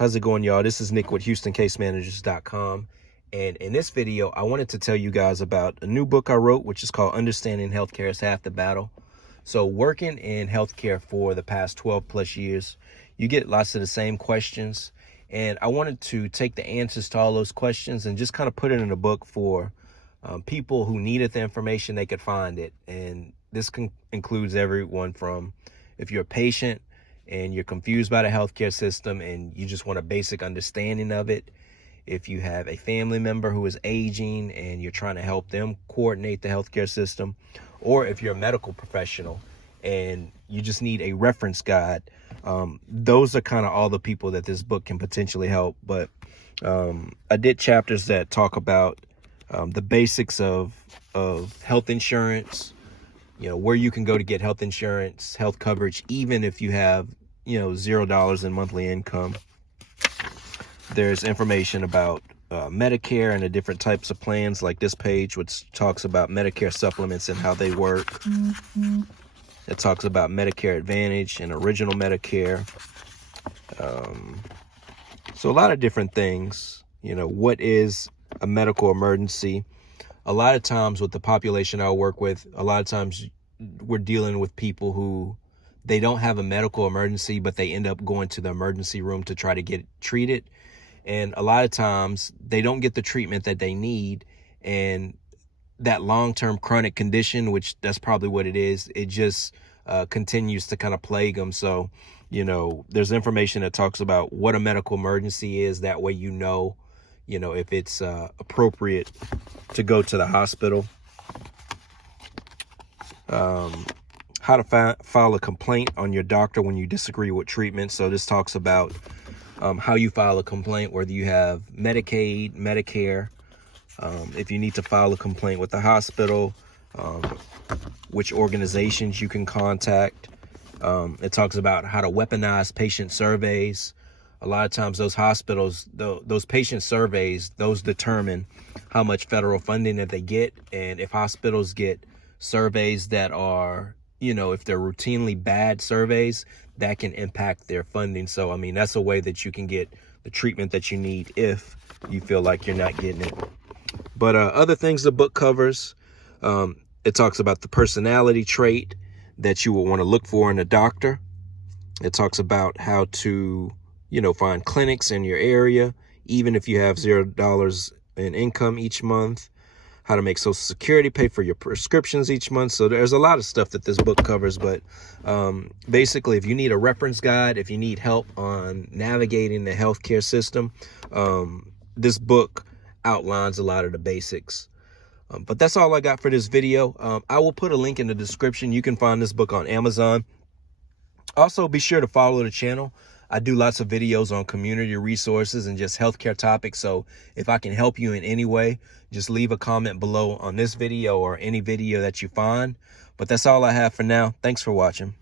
How's it going, y'all? This is Nick with HoustonCaseManagers.com. And in this video, I wanted to tell you guys about a new book I wrote, which is called Understanding Healthcare is Half the Battle. So working in healthcare for the past 12 plus years, you get lots of the same questions. And I wanted to take the answers to all those questions and just kind of put it in a book for people who needed the information, they could find it. And this includes everyone from if you're a patient and you're confused by the healthcare system and you just want a basic understanding of it. If you have a family member who is aging and you're trying to help them coordinate the healthcare system, or if you're a medical professional and you just need a reference guide, those are kind of all the people that this book can potentially help. But I did chapters that talk about the basics of health insurance, where you can go to get health insurance, health coverage, even if you have, $0 in monthly income. There's information about Medicare and the different types of plans, like this page, which talks about Medicare supplements and how they work. It talks about Medicare Advantage and Original Medicare. So a lot of different things. What is a medical emergency? A lot of times with the population I work with, a lot of times we're dealing with people who they don't have a medical emergency, but they end up going to the emergency room to try to get treated. And a lot of times they don't get the treatment that they need. And that long-term chronic condition, which that's probably what it is, it just continues to kind of plague them. So, there's information that talks about what a medical emergency is. That way, if it's appropriate to go to the hospital. How to file a complaint on your doctor when you disagree with treatment. So this talks about how you file a complaint, whether you have Medicaid, Medicare, if you need to file a complaint with the hospital, which organizations you can contact. It talks about how to weaponize patient surveys. A lot of times those hospitals, those patient surveys, those determine how much federal funding that they get. And if hospitals get surveys that are, if they're routinely bad surveys, that can impact their funding. So, that's a way that you can get the treatment that you need if you feel like you're not getting it. But other things the book covers, it talks about the personality trait that you will want to look for in a doctor. It talks about how to, find clinics in your area, even if you have $0 in income each month. How to make Social Security pay for your prescriptions each month. So there's a lot of stuff that this book covers. But basically, if you need a reference guide, if you need help on navigating the healthcare system, this book outlines a lot of the basics. But that's all I got for this video. I will put a link in the description. You can find this book on Amazon. Also, be sure to follow the channel. I do lots of videos on community resources and just healthcare topics. So if I can help you in any way, just leave a comment below on this video or any video that you find. But that's all I have for now. Thanks for watching.